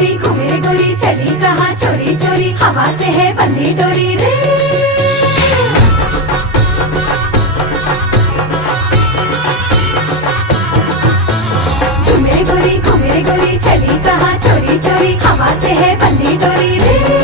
गोरी घूमे गोरी चली कहाँ चोरी चोरी, हवा से है बंधी डोरी रे। झूमे गोरी घूमे गोरी चली कहाँ चोरी चोरी, हवा से है बंधी डोरी रे।